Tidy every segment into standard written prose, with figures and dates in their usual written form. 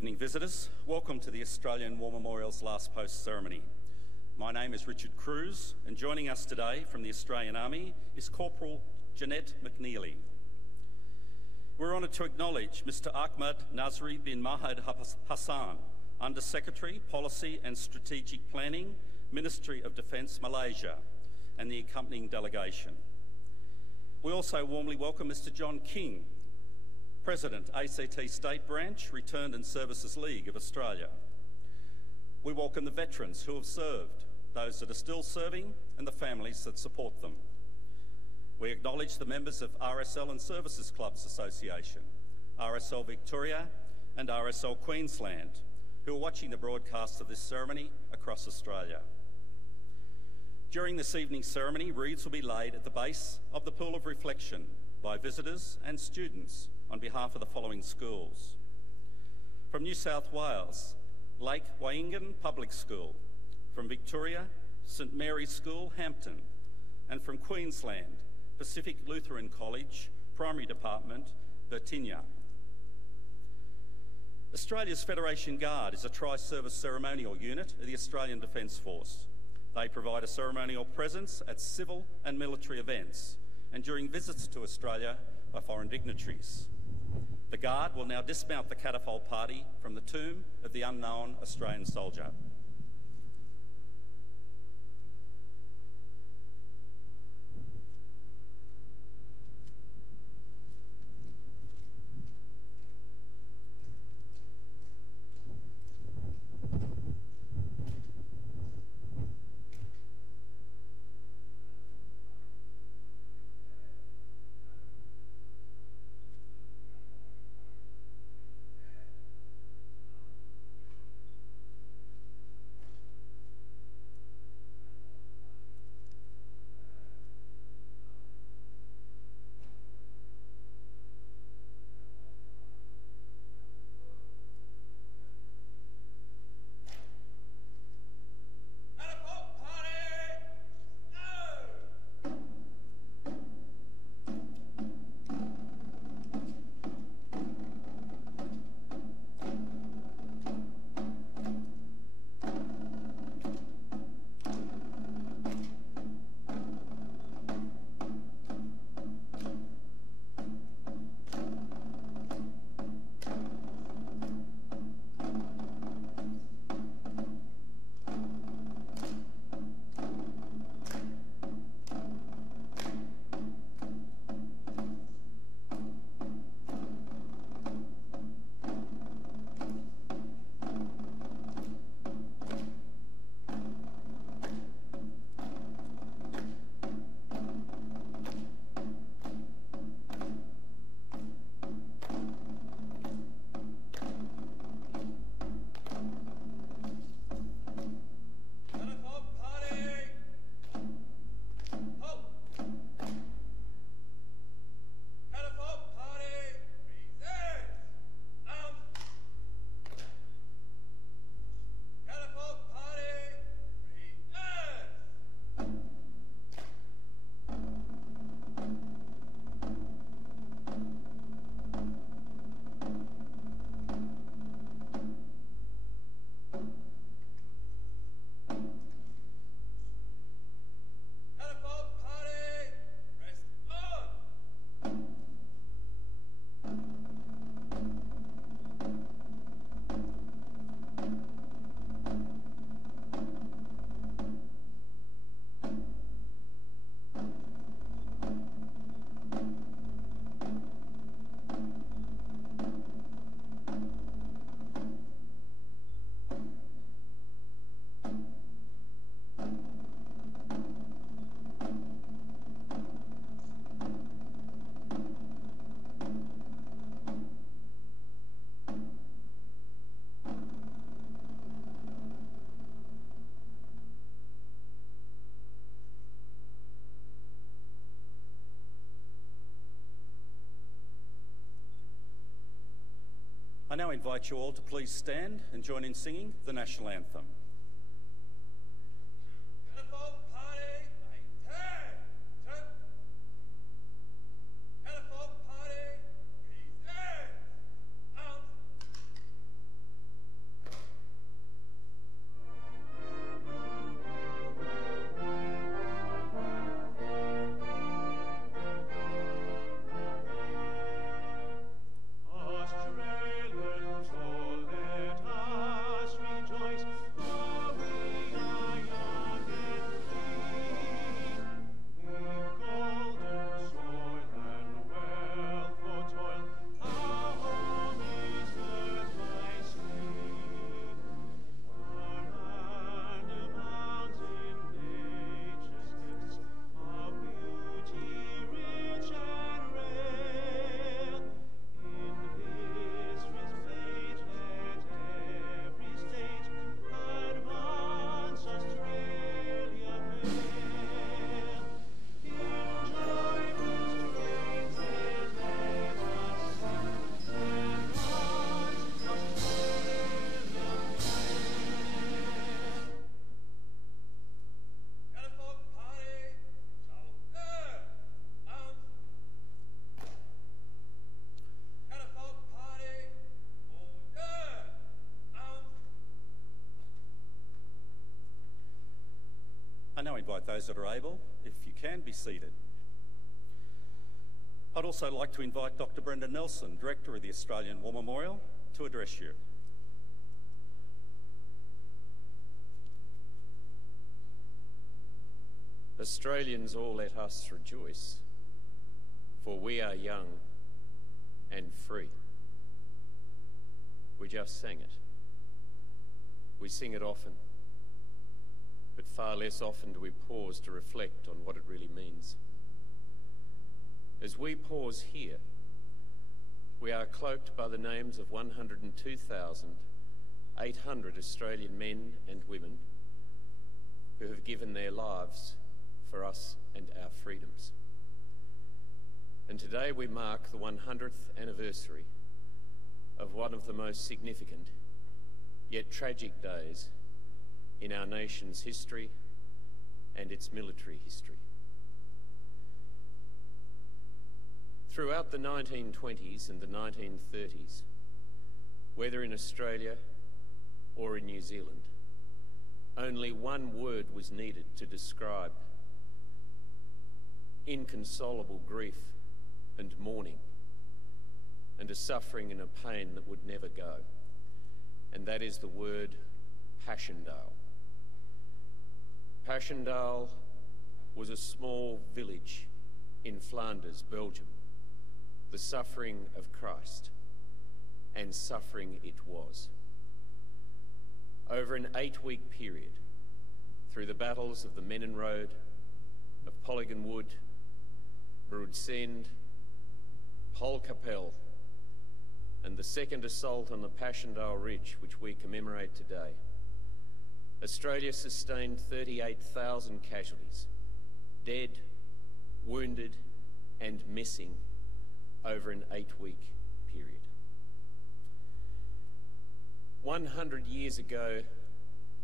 evening, visitors. Welcome to the Australian War Memorial's Last Post ceremony. My name is Richard Cruz, and joining us today from the Australian Army is Corporal Jeanette McNeely. We're honoured to acknowledge Mr Ahmad Nasri bin Mahad Hassan, Under-Secretary, Policy and Strategic Planning, Ministry of Defence, Malaysia, and the accompanying delegation. We also warmly welcome Mr John King, President, ACT State Branch, Returned and Services League of Australia. We welcome the veterans who have served, those that are still serving, and the families that support them. We acknowledge the members of RSL and Services Clubs Association, RSL Victoria and RSL Queensland, who are watching the broadcast of this ceremony across Australia. During this evening's ceremony, wreaths will be laid at the base of the Pool of Reflection by visitors and students on behalf of the following schools. From New South Wales, Lake Wyingan Public School. From Victoria, St Mary's School, Hampton. And from Queensland, Pacific Lutheran College, Primary Department, Bertinya. Australia's Federation Guard is a tri-service ceremonial unit of the Australian Defence Force. They provide a ceremonial presence at civil and military events and during visits to Australia by foreign dignitaries. The Guard will now dismount the catafalque party from the tomb of the unknown Australian soldier. I now invite you all to please stand and join in singing the National Anthem. invite those that are able, if you can, be seated. I'd also like to invite Dr. Brenda Nelson, Director of the Australian War Memorial, to address you. Australians, all let us rejoice, for we are young and free. We just sang it. We sing it often, but far less often do we pause to reflect on what it really means. As we pause here, we are cloaked by the names of 102,800 Australian men and women who have given their lives for us and our freedoms. And today we mark the 100th anniversary of one of the most significant yet tragic days in our nation's history and its military history. Throughout the 1920s and the 1930s, whether in Australia or in New Zealand, only one word was needed to describe inconsolable grief and mourning and a suffering and a pain that would never go, and that is the word Passchendaele. Passchendaele was a small village in Flanders, Belgium, the suffering of Christ, and suffering it was. Over an 8-week period, through the battles of the Menin Road, of Polygon Wood, Broedsend, Polkapelle, and the second assault on the Passchendaele Ridge, which we commemorate today, Australia sustained 38,000 casualties, dead, wounded, and missing over an 8-week period. 100 years ago,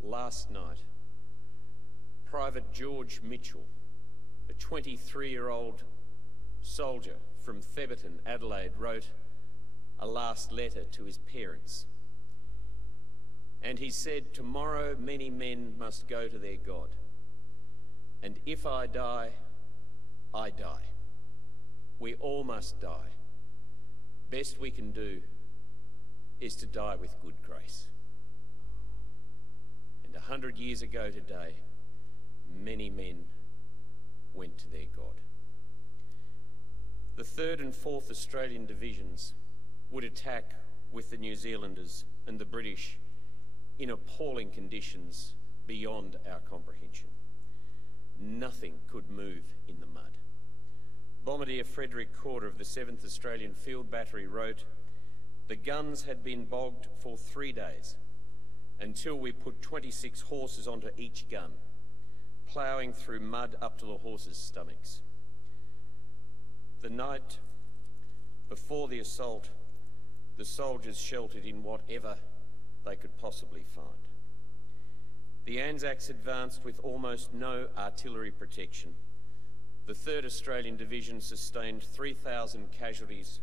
last night, Private George Mitchell, a 23-year-old soldier from Theberton, Adelaide, wrote a last letter to his parents. And he said, "Tomorrow many men must go to their God. And if I die, I die. We all must die. Best we can do is to die with good grace." And 100 years ago today, many men went to their God. The 3rd and 4th Australian Divisions would attack with the New Zealanders and the British in appalling conditions beyond our comprehension. Nothing could move in the mud. Bombardier Frederick Corder of the 7th Australian Field Battery wrote, "The guns had been bogged for 3 days until we put 26 horses onto each gun, ploughing through mud up to the horses' stomachs. The night before the assault, the soldiers sheltered in whatever they could possibly find. The Anzacs advanced with almost no artillery protection. The 3rd Australian Division sustained 3,000 casualties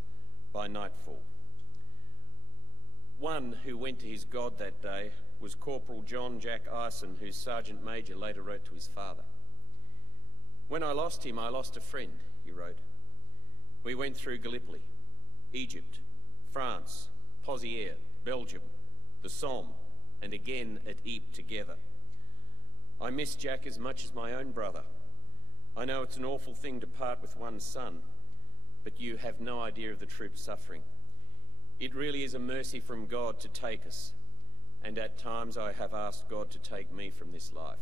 by nightfall. One who went to his God that day was Corporal John Jack Ison, whose Sergeant Major later wrote to his father. "When I lost him, I lost a friend," he wrote. "We went through Gallipoli, Egypt, France, Pozières, Belgium, the Somme, and again at Ypres together. I miss Jack as much as my own brother. I know it's an awful thing to part with one's son, but you have no idea of the troops' suffering. It really is a mercy from God to take us, and at times I have asked God to take me from this life."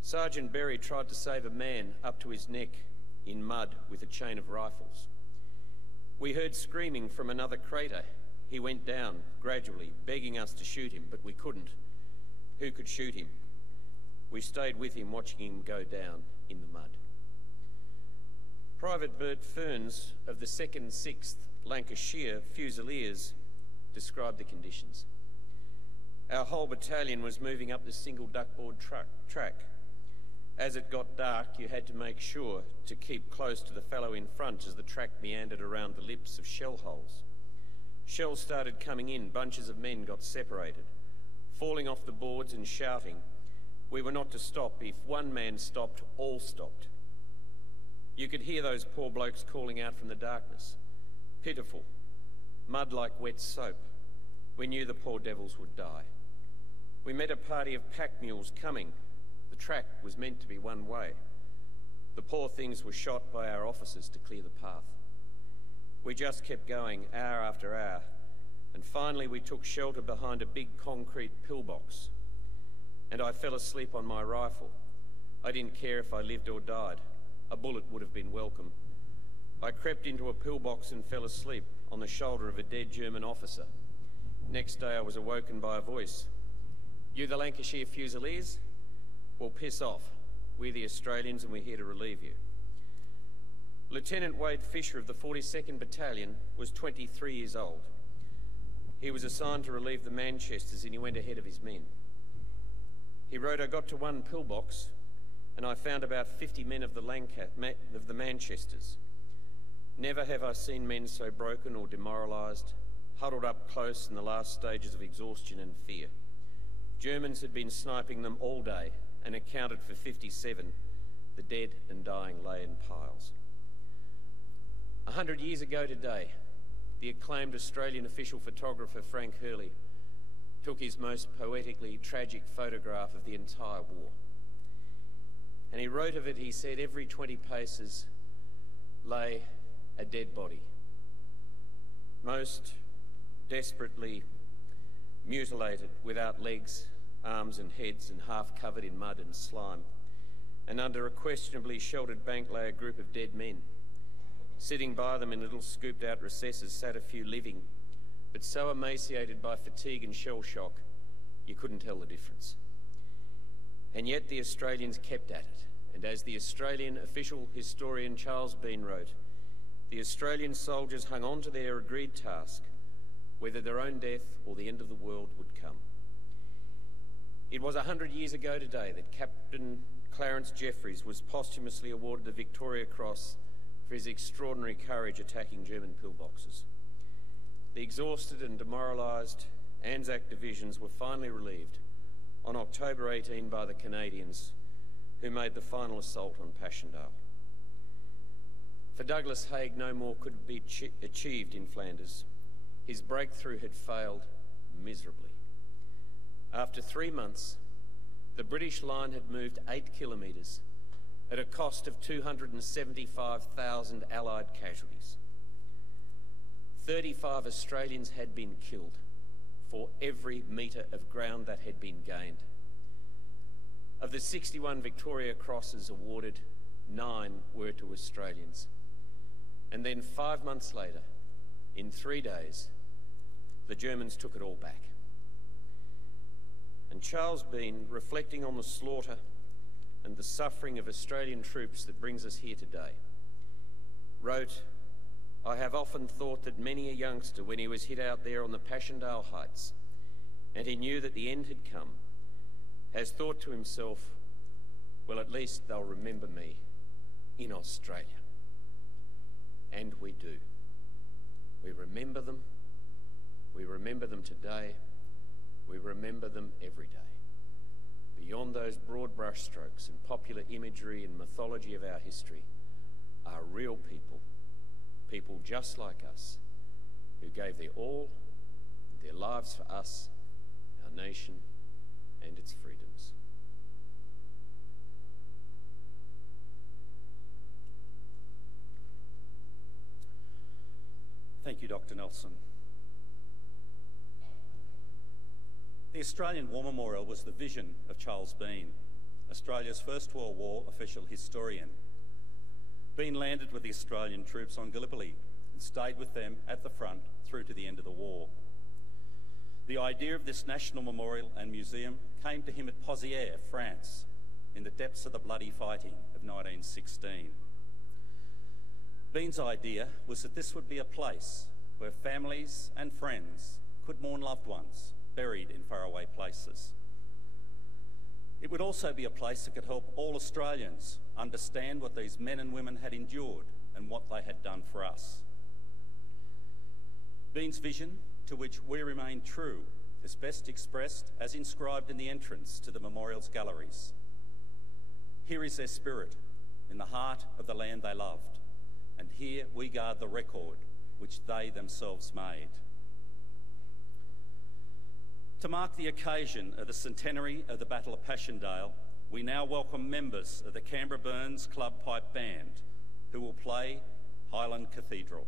Sergeant Berry tried to save a man up to his neck in mud with a chain of rifles. "We heard screaming from another crater. He went down, gradually, begging us to shoot him, but we couldn't. Who could shoot him? We stayed with him, watching him go down in the mud." Private Bert Ferns of the 2nd 6th Lancashire Fusiliers described the conditions. "Our whole battalion was moving up the single duckboard track. As it got dark, you had to make sure to keep close to the fellow in front as the track meandered around the lips of shell holes. Shells started coming in, bunches of men got separated. Falling off the boards and shouting, We were not to stop. If one man stopped, all stopped. You could hear those poor blokes calling out from the darkness. Pitiful. Mud like wet soap. We knew the poor devils would die. We met a party of pack mules coming. The track was meant to be one way. The poor things were shot by our officers to clear the path. We just kept going, hour after hour, and finally we took shelter behind a big concrete pillbox. And I fell asleep on my rifle. I didn't care if I lived or died. A bullet would have been welcome. I crept into a pillbox and fell asleep on the shoulder of a dead German officer. Next day I was awoken by a voice. "You the Lancashire Fusiliers? Well, piss off. We're the Australians and we're here to relieve you." Lieutenant Wade Fisher of the 42nd Battalion was 23 years old. He was assigned to relieve the Manchesters and he went ahead of his men. He wrote, "I got to one pillbox and I found about 50 men of the Manchesters. Never have I seen men so broken or demoralised, huddled up close in the last stages of exhaustion and fear. Germans had been sniping them all day and accounted for 57. The dead and dying lay in piles." 100 years ago today, the acclaimed Australian official photographer Frank Hurley took his most poetically tragic photograph of the entire war. And he wrote of it, he said, every 20 paces lay a dead body, most desperately mutilated, without legs, arms and heads, and half covered in mud and slime. And under a questionably sheltered bank lay a group of dead men. Sitting by them in little scooped out recesses sat a few living, but so emaciated by fatigue and shell shock, you couldn't tell the difference. And yet the Australians kept at it, and as the Australian official historian Charles Bean wrote, the Australian soldiers hung on to their agreed task, whether their own death or the end of the world would come. It was 100 years ago today that Captain Clarence Jeffries was posthumously awarded the Victoria Cross for his extraordinary courage attacking German pillboxes. The exhausted and demoralised Anzac divisions were finally relieved on October 18 by the Canadians, who made the final assault on Passchendaele. For Douglas Haig, no more could be achieved in Flanders. His breakthrough had failed miserably. After 3 months, the British line had moved 8 kilometres at a cost of 275,000 Allied casualties. 35 Australians had been killed for every metre of ground that had been gained. Of the 61 Victoria Crosses awarded, 9 were to Australians. And then 5 months later, in 3 days, the Germans took it all back. And Charles Bean, reflecting on the slaughter and the suffering of Australian troops that brings us here today, wrote, "I have often thought that many a youngster, when he was hit out there on the Passchendaele Heights, and he knew that the end had come, has thought to himself, well, at least they'll remember me in Australia." And we do. We remember them. We remember them today. We remember them every day. Beyond those broad brushstrokes and popular imagery and mythology of our history are real people, people just like us, who gave their all, their lives for us, our nation, and its freedoms. Thank you, Dr. Nelson. The Australian War Memorial was the vision of Charles Bean, Australia's First World War official historian. Bean landed with the Australian troops on Gallipoli and stayed with them at the front through to the end of the war. The idea of this national memorial and museum came to him at Pozières, France, in the depths of the bloody fighting of 1916. Bean's idea was that this would be a place where families and friends could mourn loved ones buried in faraway places. It would also be a place that could help all Australians understand what these men and women had endured and what they had done for us. Bean's vision, to which we remain true, is best expressed as inscribed in the entrance to the memorial's galleries. Here is their spirit, in the heart of the land they loved, and here we guard the record which they themselves made. To mark the occasion of the centenary of the Battle of Passchendaele, we now welcome members of the Canberra Burns Club Pipe Band, who will play Highland Cathedral.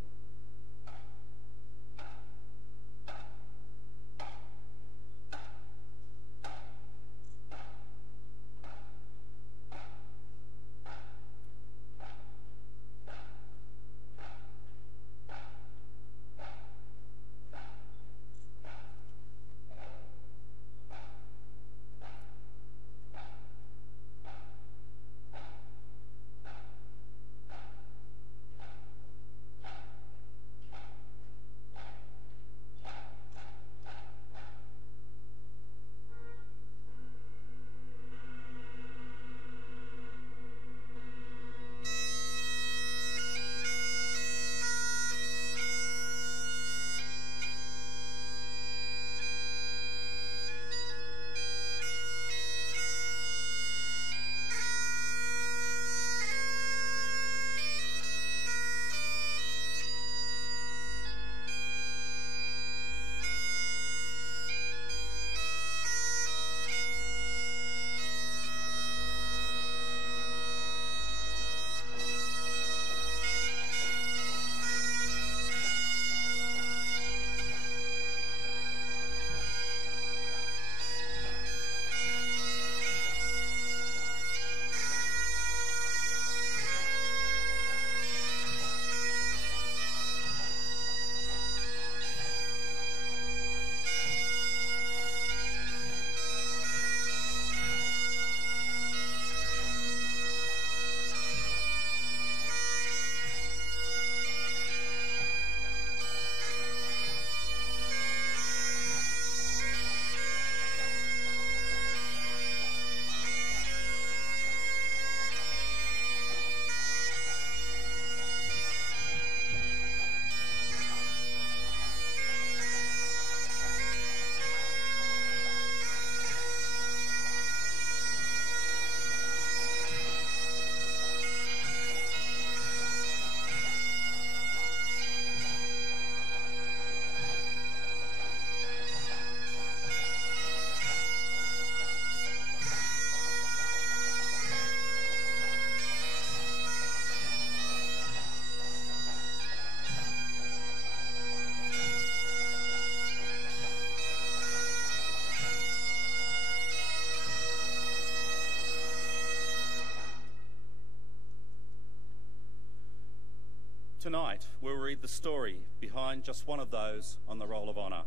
Tonight, we'll read the story behind just one of those on the Roll of Honour,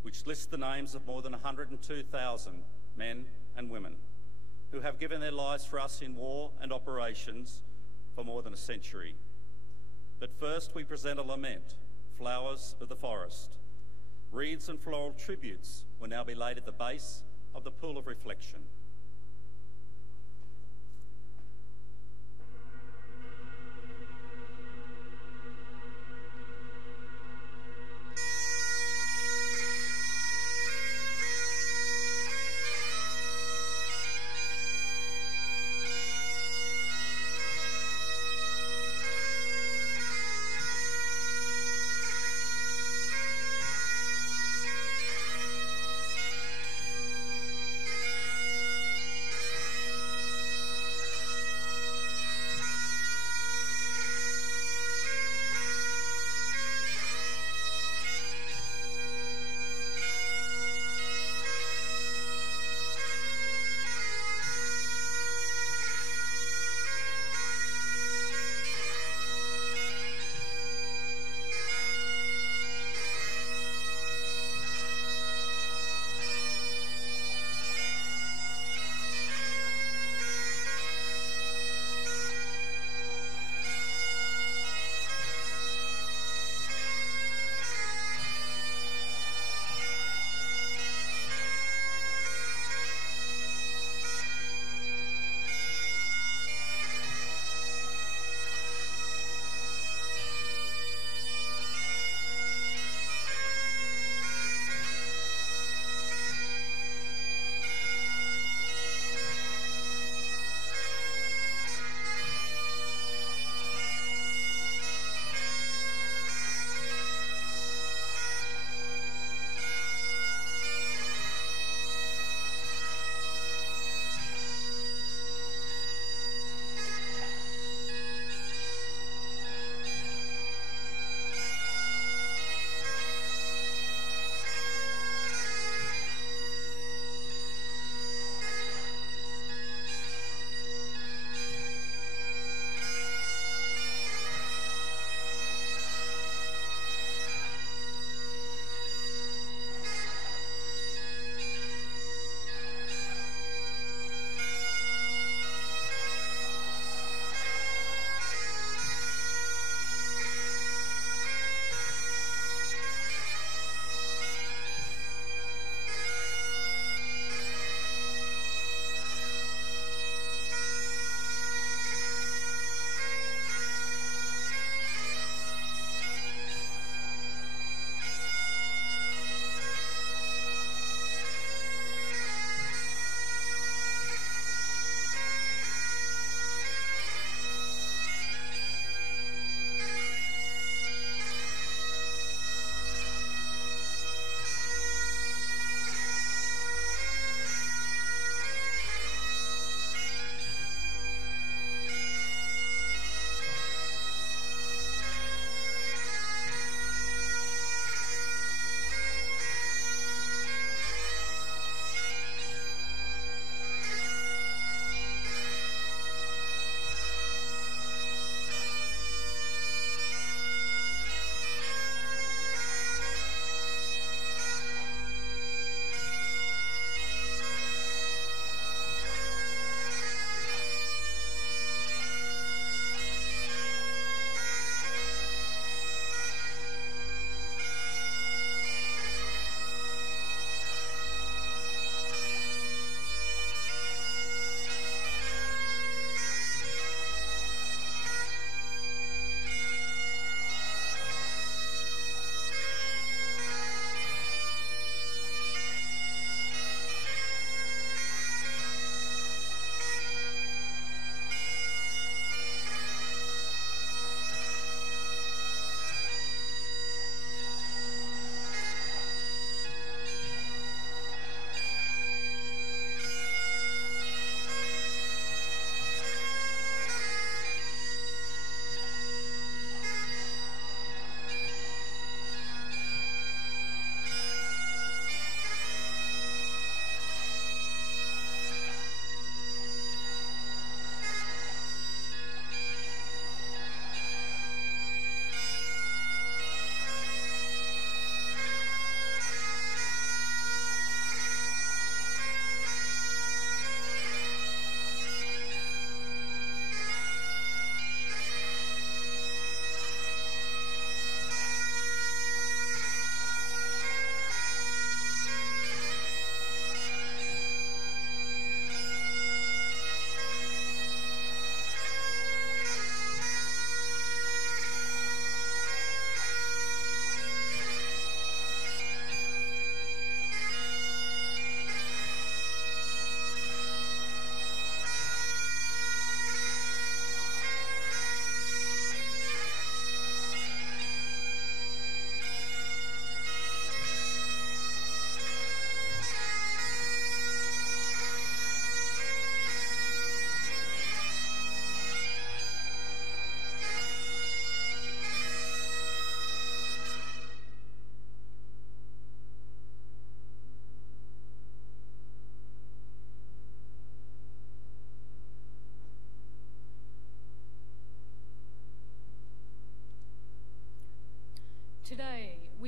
which lists the names of more than 102,000 men and women who have given their lives for us in war and operations for more than a century. But first, we present a lament, Flowers of the Forest. Wreaths and floral tributes will now be laid at the base of the Pool of Reflection.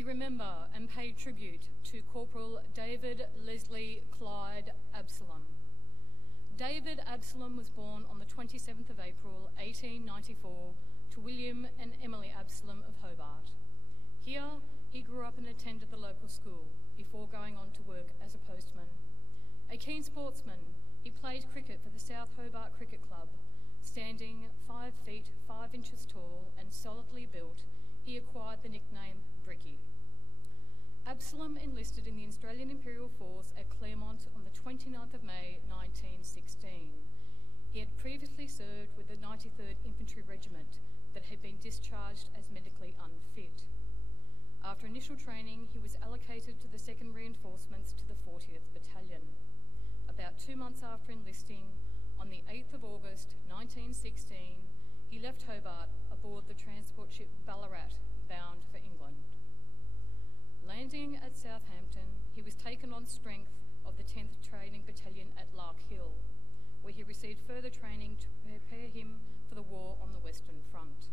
we remember and pay tribute to Corporal David Leslie Clyde Absalom. David Absalom was born on the 27th of April 1894 to William and Emily Absalom of Hobart. Here, he grew up and attended the local school before going on to work as a postman. A keen sportsman, he played cricket for the South Hobart Cricket Club. Standing 5 feet 5 inches tall and solidly built, he acquired the nickname Bricky. Absalom enlisted in the Australian Imperial Force at Claremont on the 29th of May 1916. He had previously served with the 93rd Infantry Regiment but had been discharged as medically unfit. After initial training, he was allocated to the 2nd Reinforcements to the 40th Battalion. About 2 months after enlisting, on the 8th of August 1916, he left Hobart aboard the transport ship Ballarat, bound for England. Landing at Southampton, he was taken on strength of the 10th Training Battalion at Lark Hill, where he received further training to prepare him for the war on the Western Front.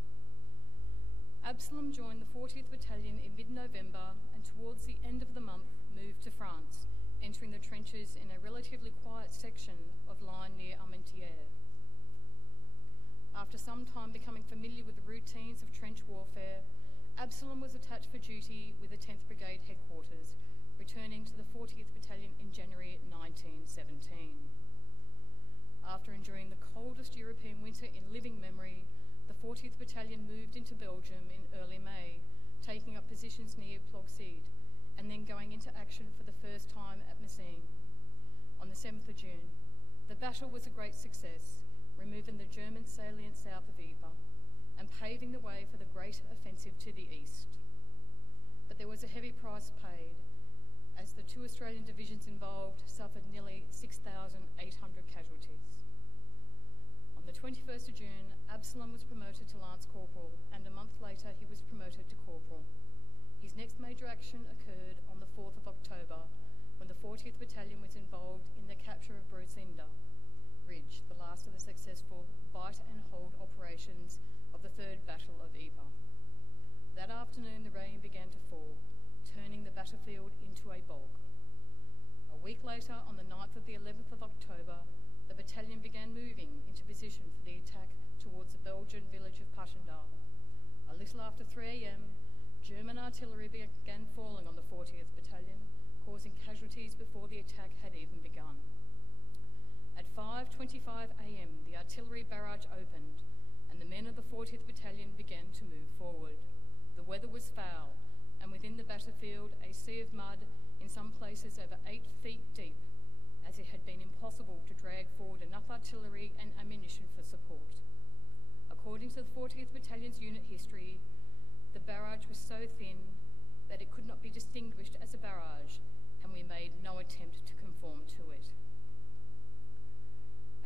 Absalom joined the 40th Battalion in mid-November and towards the end of the month moved to France, entering the trenches in a relatively quiet section of line near Armentières. After some time becoming familiar with the routines of trench warfare, Absalom was attached for duty with the 10th Brigade headquarters, returning to the 40th Battalion in January 1917. After enduring the coldest European winter in living memory, the 40th Battalion moved into Belgium in early May, taking up positions near Plougseed, and then going into action for the first time at Messines. On the 7th of June, the battle was a great success, removing the German salient south of Ypres and paving the way for the great offensive to the east. But there was a heavy price paid, as the 2 Australian divisions involved suffered nearly 6,800 casualties. On the 21st of June, Absalom was promoted to Lance Corporal, and a month later he was promoted to Corporal. His next major action occurred on the 4th of October, when the 40th Battalion was involved in the capture of Brucinda Ridge, the last of the successful bite and hold operations of the Third Battle of Ypres. That afternoon the rain began to fall, turning the battlefield into a bog. A week later, on the 9th of the 11th of October, the battalion began moving into position for the attack towards the Belgian village of Passchendaele. A little after 3 a.m, German artillery began falling on the 40th Battalion, causing casualties before the attack had even begun. At 5:25 a.m, the artillery barrage opened, and the men of the 40th Battalion began to move forward. The weather was foul, and within the battlefield, a sea of mud, in some places over 8 feet deep, as it had been impossible to drag forward enough artillery and ammunition for support. According to the 40th Battalion's unit history, the barrage was so thin that it could not be distinguished as a barrage, and we made no attempt to conform to it.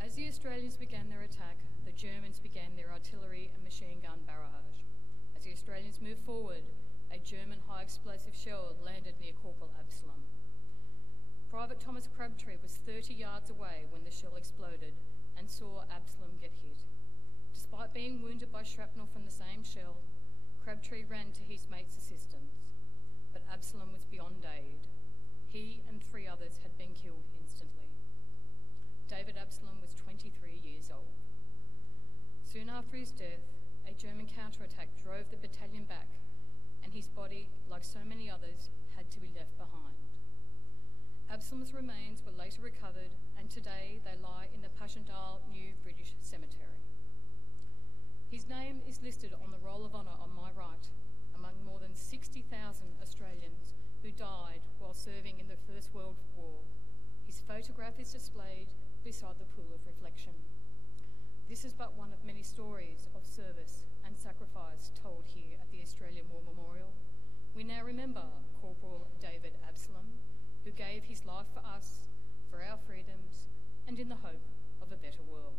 As the Australians began their attack, the Germans began their artillery and machine gun barrage. As the Australians moved forward, a German high-explosive shell landed near Corporal Absalom. Private Thomas Crabtree was 30 yards away when the shell exploded and saw Absalom get hit. Despite being wounded by shrapnel from the same shell, Crabtree ran to his mate's assistance, but Absalom was beyond aid. He and 3 others had been killed instantly. David Absalom was 23 years old. Soon after his death, a German counterattack drove the battalion back, and his body, like so many others, had to be left behind. Absalom's remains were later recovered, and today they lie in the Passchendaele New British Cemetery. His name is listed on the Roll of Honour on my right, among more than 60,000 Australians who died while serving in the First World War. His photograph is displayed beside the pool of reflection. This is but one of many stories of service and sacrifice told here at the Australian War Memorial. We now remember Corporal David Absalom, who gave his life for us, for our freedoms, and in the hope of a better world.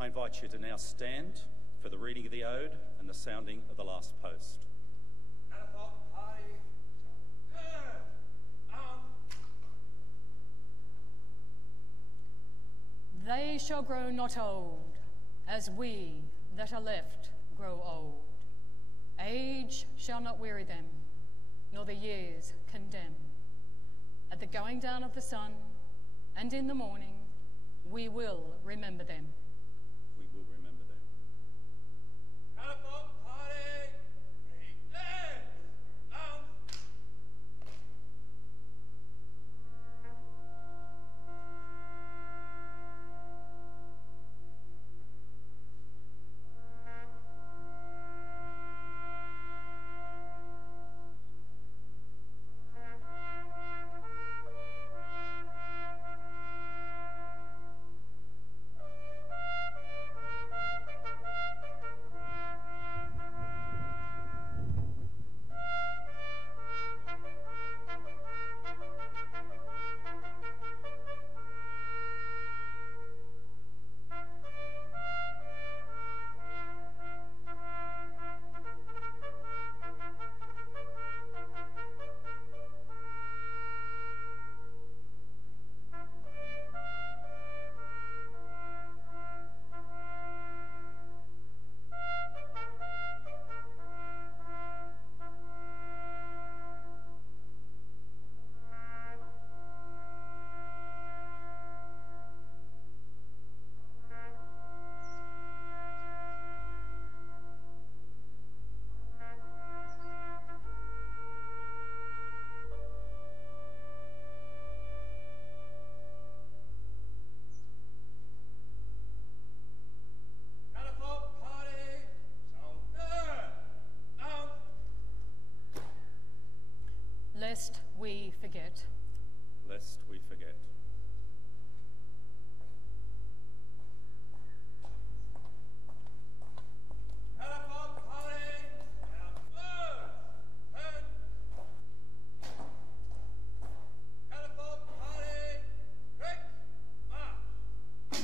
I invite you to now stand for the reading of the ode and the sounding of the last post. They shall grow not old, as we that are left grow old. Age shall not weary them, nor the years condemn. At the going down of the sun, and in the morning, we will remember them. We will remember them. Telephone party! Lest we forget. Lest we forget. Telephone party! Telephone party! Quick march!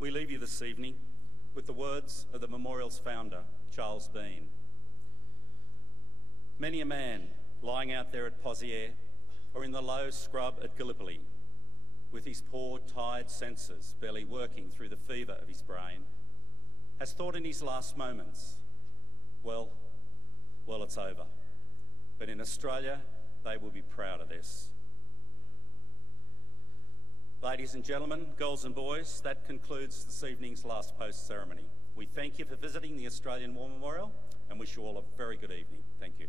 We leave you this evening with the words of the memorial's founder, Charles Bean. Many a man lying out there at Pozières or in the low scrub at Gallipoli, with his poor, tired senses barely working through the fever of his brain, has thought in his last moments, well, it's over. But in Australia, they will be proud of this. Ladies and gentlemen, girls and boys, that concludes this evening's last post ceremony. We thank you for visiting the Australian War Memorial and wish you all a very good evening. Thank you.